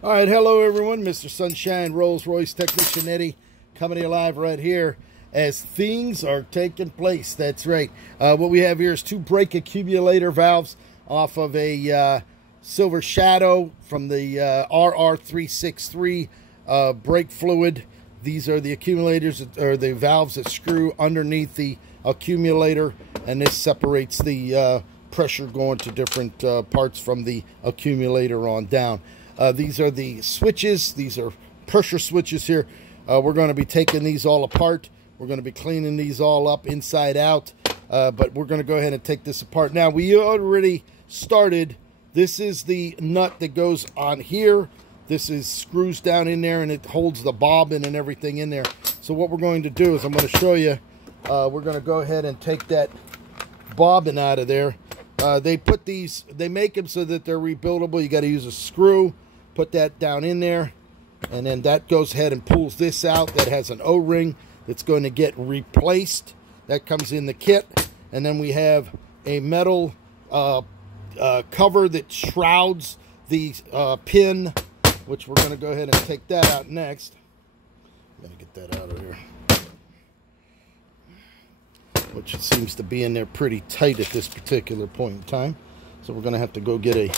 All right, hello everyone. Mr. Sunshine Rolls-Royce Technician Eddie coming to you live right here as things are taking place. That's right. What we have here is two brake accumulator valves off of a Silver Shadow from the RR363 brake fluid. These are the accumulators, or the valves that screw underneath the accumulator, and this separates the pressure going to different parts from the accumulator on down. These are the switches. These are pressure switches here. We're going to be taking these all apart. We're going to be cleaning these all up inside out. But we're going to go ahead and take this apart. Now, we already started. This is the nut that goes on here. This is screws down in there, and it holds the bobbin and everything in there. So what we're going to do is I'm going to show you. We're going to go ahead and take that bobbin out of there. They put these, they make them so that they're rebuildable. You got to use a screw. Put that down in there, and then that goes ahead and pulls this out. That has an O-ring that's going to get replaced. That comes in the kit. And then we have a metal cover that shrouds the pin, which we're going to go ahead and take that out next. I'm going to get that out of here, which it seems to be in there pretty tight at this particular point in time. So we're going to have to go get a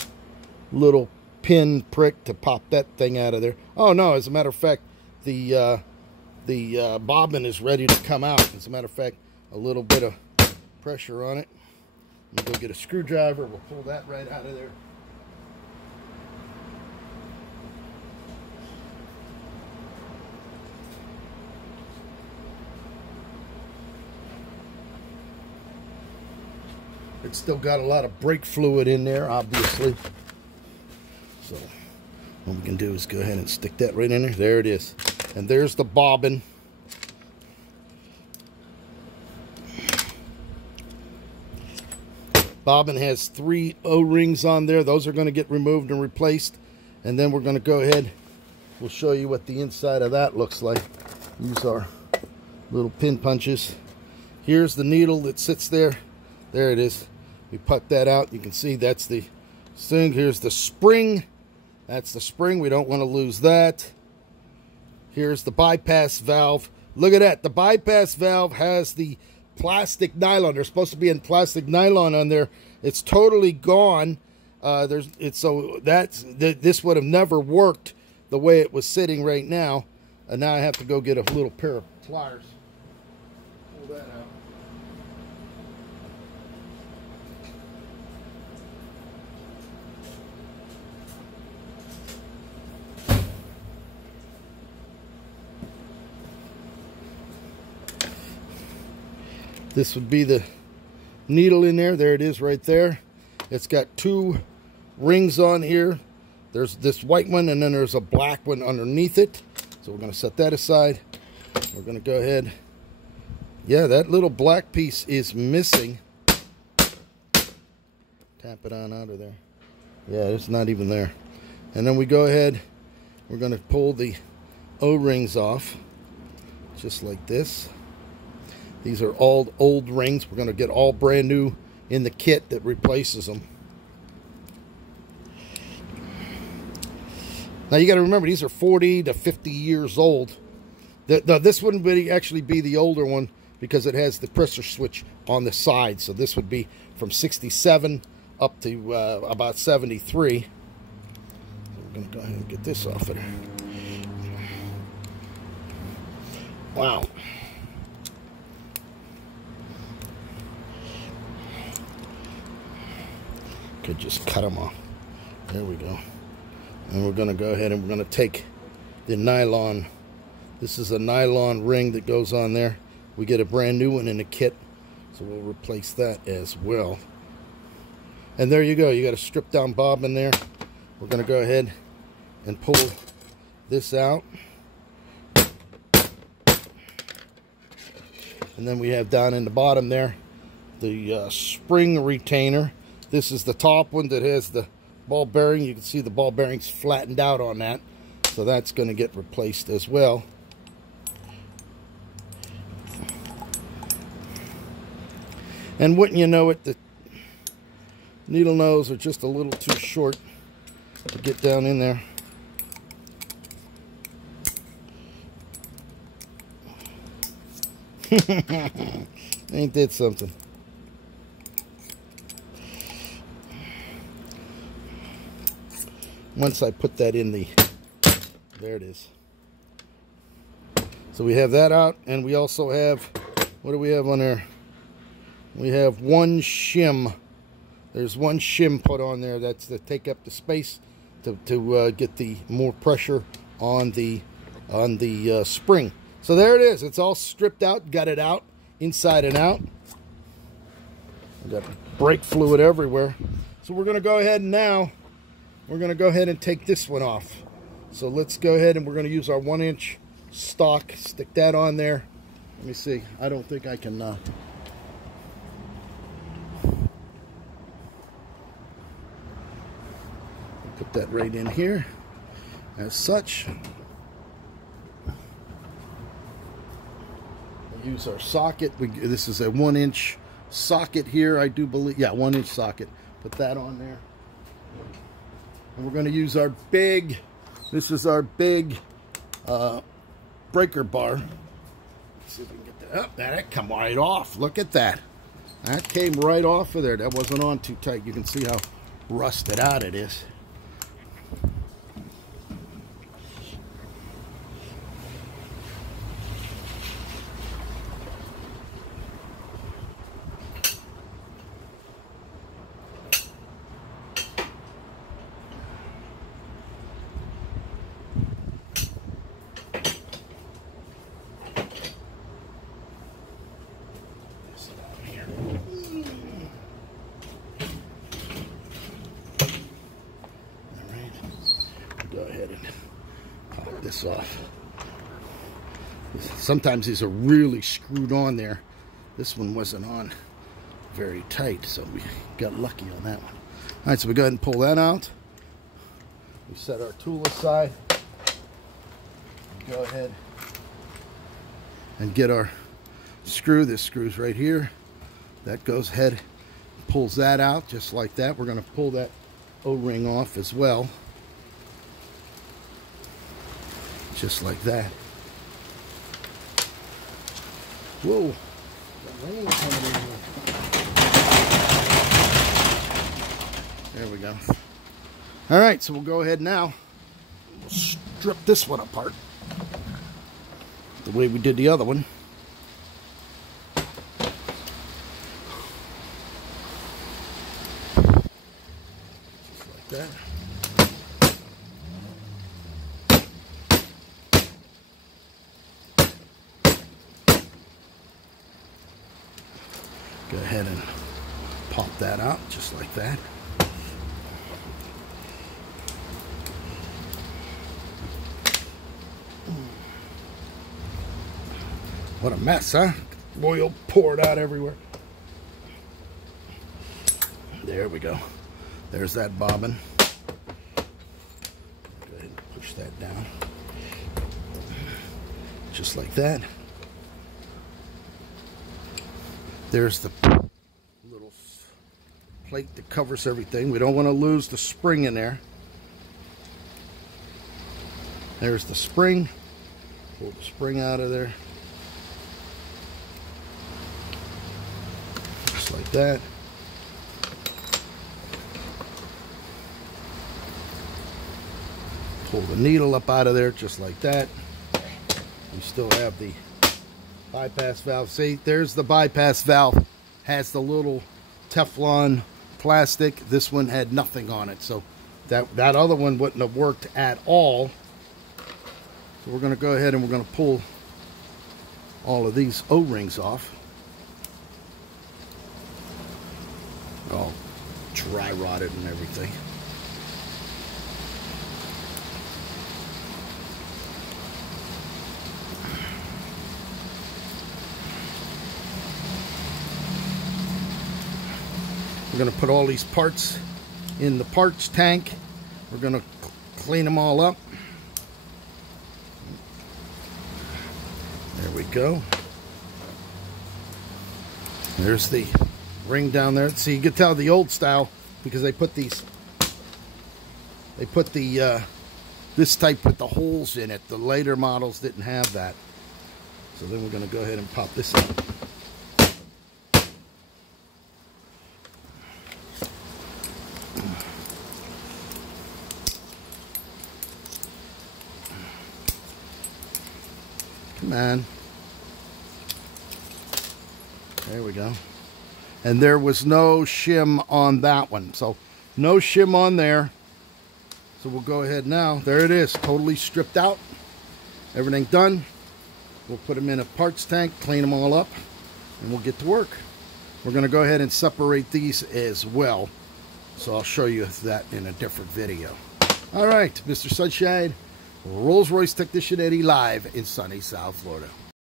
little pin prick to pop that thing out of there. Oh no, as a matter of fact, the bobbin is ready to come out. As a matter of fact, a little bit of pressure on it. I'm going to go get a screwdriver. We'll pull that right out of there. It's still got a lot of brake fluid in there, obviously. So what we can do is go ahead and stick that right in there. There it is. And there's the bobbin. Bobbin has 3 O-rings on there. Those are going to get removed and replaced. And then we're going to go ahead. We'll show you what the inside of that looks like. Use our little pin punches. Here's the needle that sits there. There it is. We put that out. You can see that's the thing. Here's the spring. That's the spring. We don't want to lose that. Here's the bypass valve. Look at that. The bypass valve has the plastic nylon. There's supposed to be in plastic nylon on there. It's totally gone. This would have never worked the way it was sitting right now. And now I have to go get a little pair of pliers. Pull that out. This would be the needle in there. There it is right there. It's got 2 rings on here. There's this white one, and then there's a black one underneath it. So we're going to set that aside. We're going to go ahead. Yeah, that little black piece is missing. Tap it on out of there. Yeah, it's not even there. And then we go ahead. We're going to pull the O-rings off, just like this. These are all old rings. We're going to get all brand new in the kit that replaces them. Now you got to remember, these are 40 to 50 years old. This wouldn't actually be the older one because it has the pressure switch on the side. So this would be from 67 up to about 73. So we're going to go ahead and get this off of there. Wow. Could just cut them off. There we go. And we're going to go ahead and we're going to take the nylon. This is a nylon ring that goes on there. We get a brand new one in the kit, so we'll replace that as well. And there you go. You got a stripped down bobbin there. We're going to go ahead and pull this out. And then we have down in the bottom there the spring retainer. This is the top one that has the ball bearing. You can see the ball bearing's flattened out on that. So that's going to get replaced as well. And wouldn't you know it, the needle nose are just a little too short to get down in there. Ain't that something? Once I put that in the, there it is. So we have that out, and we also have, what do we have on there? We have one shim. There's one shim put on there. That's to take up the space to get the more pressure on the spring. So there it is. It's all stripped out, got it out, inside and out. We got brake fluid everywhere. So we're going to go ahead and now, we're going to go ahead and take this one off. So let's go ahead and we're going to use our 1-inch stock. Stick that on there. Let me see. I don't think I can... put that right in here as such. We use our socket. This is a 1-inch socket here, I do believe. Yeah, 1-inch socket. Put that on there. And we're going to use our big, this is our big breaker bar. Let's see if we can get that up. That come right off. Look at that. That came right off of there. That wasn't on too tight. You can see how rusted out it is. Go ahead and pop this off. Sometimes these are really screwed on there. This one wasn't on very tight, so we got lucky on that one. All right, so we go ahead and pull that out. We set our tool aside. Go ahead and get our screw. This screw's right here. That goes ahead, pulls that out just like that. We're going to pull that O-ring off as well. Just like that. Whoa. The rain coming in here. There we go. All right, so we'll go ahead now. We'll strip this one apart the way we did the other one. Just like that. Go ahead and pop that out just like that. What a mess, huh? Oil poured out everywhere. There we go. There's that bobbin. Go ahead and push that down. Just like that. There's the little plate that covers everything. We don't want to lose the spring in there. There's the spring. Pull the spring out of there. Just like that. Pull the needle up out of there just like that. We still have the bypass valve. See, there's the bypass valve. Has the little Teflon plastic. This one had nothing on it, so that other one wouldn't have worked at all. So we're going to go ahead and we're going to pull all of these O-rings off. All dry rotted and everything. We're going to put all these parts in the parts tank. We're going to clean them all up. There we go. There's the ring down there. See, you can tell the old style because they put these, they put the this type with the holes in it. The later models didn't have that. So then we're going to go ahead and pop this out. Come on. There we go. And there was no shim on that one. So no shim on there. So we'll go ahead now. There it is. Totally stripped out. Everything done. We'll put them in a parts tank, clean them all up, and we'll get to work. We're going to go ahead and separate these as well. So I'll show you that in a different video. All right, Mr. Sunshine, Rolls-Royce Technician Eddy live in sunny South Florida.